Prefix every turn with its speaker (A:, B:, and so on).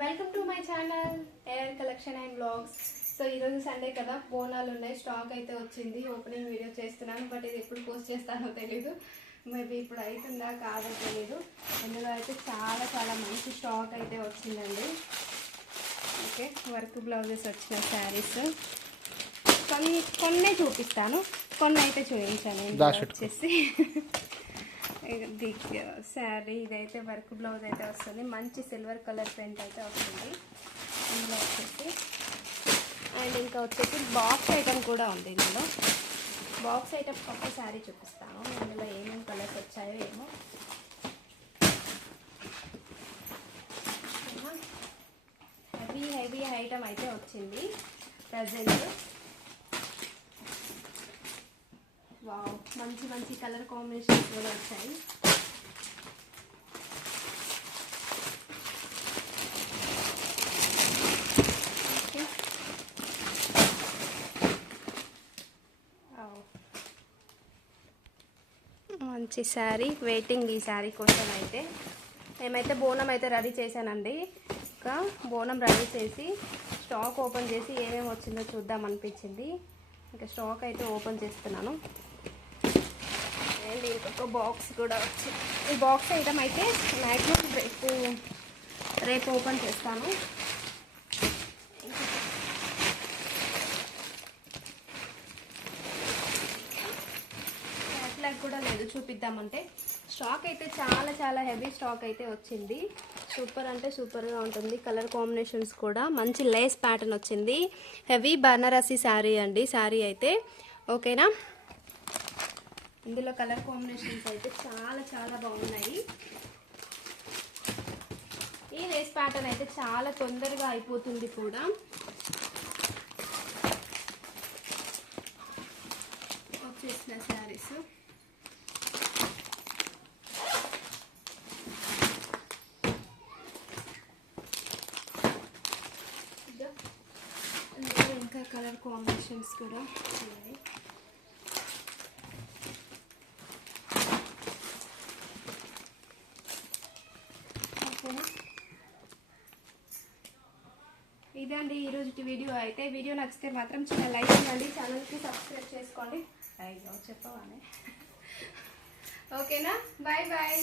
A: Welcome to my channel air collection and blogs so ఈరోజు Sunday కదా బోనాలు ఉన్నాయి stock అయితే వచ్చింది ఓపెనింగ్ వీడియో చేస్తున్నాను బట్ ఇది ఎప్పుడు పోస్ట్ చేస్తానో తెలీదు. మేబీ ఇప్పుడు అవుతుందా కాదో తెలీదు. అందులో అయితే చాలా చాలా మంచి స్టాక్ అయితే వచ్చిందండి. ఓకే వర్క్ బ్లౌజెస్ వచ్చిన శారీస్ కొన్ని కొన్నే చూపిస్తాను. కొన్ని అయితే చూపించాను ఇందులో ఇది శారీ ఇదైతే వర్క్ బ్లౌజ్ అయితే వస్తుంది. మంచి సిల్వర్ కలర్ ప్రింట్ అయితే వస్తుంది. ఇందులో వచ్చేసి అండ్ ఇంకా వచ్చేసి బాక్స్ ఐటమ్ కూడా ఉంది ఇందులో. బాక్స్ ఐటమ్ ఒక్క శారీ చూపిస్తాను. ఇందులో ఏమేమి కలర్స్ వచ్చాయో ఏమో. హెవీ హెవీ ఐటమ్ అయితే వచ్చింది. ప్రజెంట్ వావ్ మంచి మంచి కలర్ కాంబినేషన్స్ కూడా వచ్చాయి ఓకే. వావ్. మంచి శారీ వెయిటింగ్ ఈ శారీ కోసం అయితే. మేమైతే బోనం అయితే రెడీ చేశానండి. ఇంకా బోనం రెడీ చేసి స్టాక్ ఓపెన్ చేసి ఏమేమి వచ్చిందో చూద్దాం అనిపించింది. ఇంకా స్టాక్ అయితే ఓపెన్ చేస్తున్నాను. అండ్ ఇంకొక బాక్స్ కూడా వచ్చింది. ఈ బాక్స్ ఐటమ్ అయితే మ్యాక్సిమం రేపు రేపు ఓపెన్ చేస్తాను. కూడా లేదు. చూపిద్దామంటే స్టాక్ అయితే చాలా చాలా హెవీ స్టాక్ అయితే వచ్చింది. సూపర్ అంటే సూపర్గా ఉంటుంది. కలర్ కాంబినేషన్స్ కూడా మంచి లేస్ ప్యాటర్న్ వచ్చింది. హెవీ బనారసి శారీ అండి. శారీ అయితే ఓకేనా? ఇందులో కలర్ కాంబినేషన్స్ అయితే చాలా చాలా బాగున్నాయి. ఈ లేస్ ప్యాటర్న్ అయితే చాలా తొందరగా అయిపోతుంది కూడా. వచ్చేసిన శారీస్ అందులో ఇంకా కలర్ కాంబినేషన్స్ కూడా ఉన్నాయి ఇదే ఇదండి ఈరోజు వీడియో అయితే. వీడియో నచ్చితే మాత్రం చిన్న లైక్ ఇవ్వండి ఛానల్కి సబ్స్క్రైబ్ చేసుకోండి. అయ్యో చెప్పవానే ఓకేనా? Bye bye.